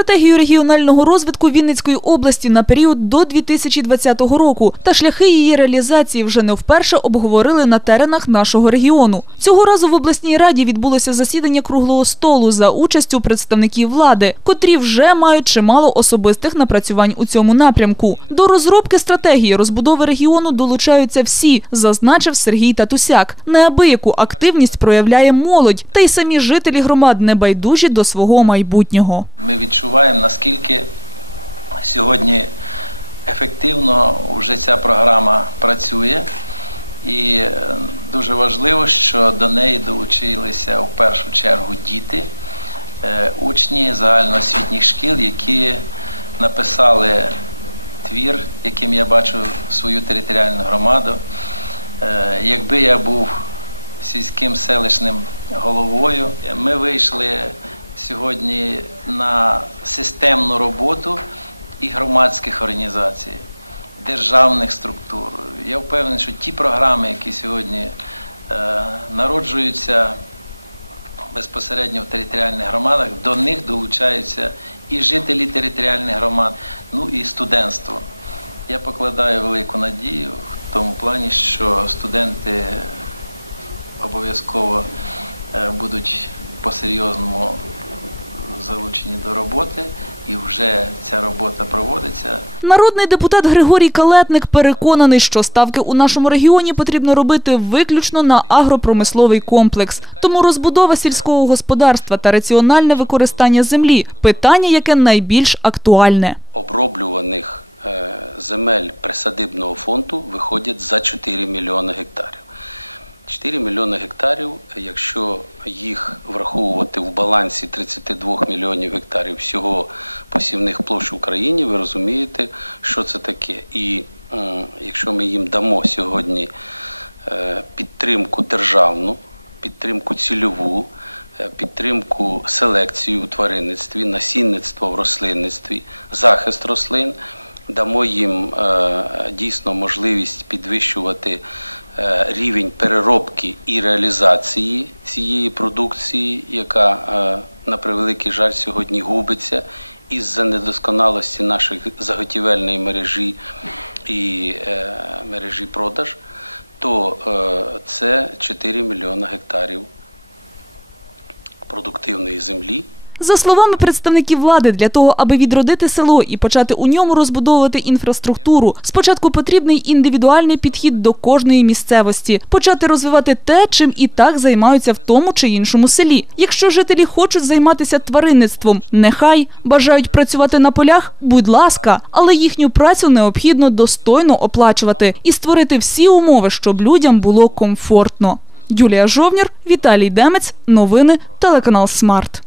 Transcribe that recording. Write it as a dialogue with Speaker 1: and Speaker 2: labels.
Speaker 1: стратегію регіонального розвитку Вінницької області на період до 2020 року та шляхи її реалізації вже не вперше обговорили на теренах нашого регіону. Цього разу в обласній раді відбулося засідання круглого столу за участю представників влади, котрі вже мають чимало особистих напрацювань у цьому напрямку. До розробки стратегії розбудови регіону долучаються всі, зазначив Сергій Татусяк. Неабияку активність проявляє молодь, та й самі жителі громад небайдужі до свого майбутнього.
Speaker 2: Ми відчуваємо, наскільки сьогодні ефективно вже ця програма працює. І е, дуже важливо, що до неї долучилися в першу чергу діти, е, учні загальноосвітніх шкіл, які написали твір, яким я бачу свою територіальну громаду. Е, Якби я був сільським селищним головою, ми вийшли сьогодні на системну роботу і громадських організацій, державних структур. Я впевнений, що ті програми, які сьогодні е, народжуються безпосередньо в територіальних громадах, до них долучаються і жителі територіальних громад, ну і студентство. Я покладаю велику надію в тому плані, що студенти обов'язково е, будуть по-серйозному залучені до роботи, і вже ця робота проводиться.
Speaker 1: Народний депутат Григорій Калетник переконаний, що ставки у нашому регіоні потрібно робити виключно на агропромисловий комплекс. Тому розбудова сільського господарства та раціональне використання землі питання, яке найбільш актуальне.
Speaker 3: оброблюваних е, земель присадибного фонду виходять за 4 мільйони гектарів. 4 мільйони гектарів, якщо їх враховувати в балансі 32 мільйонів гектарів всього посівних площ в Україні, ви розумієте, що це таке. І якщо ми їм дамо сьогодні е, підтримку державну, підтримку цільову, е, підтримку селекції у тваринництві, насінництво в рослинництві, захист рослин, дамо їм е, дійсно можливість підвищувати е, рівень переробки і реалізації цієї продукції, яка е, на превеликий жаль сьогодні губиться із-за недосконалості наших заготівельної мережі і мережі продаж, то це 4 мільйона гектарів продуктивної землі.
Speaker 1: За словами представників влади, для того, аби відродити село і почати у ньому розбудовувати інфраструктуру, спочатку потрібний індивідуальний підхід до кожної місцевості, почати розвивати те, чим і так займаються в тому чи іншому селі. Якщо жителі хочуть займатися тваринництвом, нехай бажають працювати на полях, будь ласка, але їхню працю необхідно достойно оплачувати і створити всі умови, щоб людям було комфортно. Юлія Жовнір, Віталій Демець, новини, телеканал Смарт.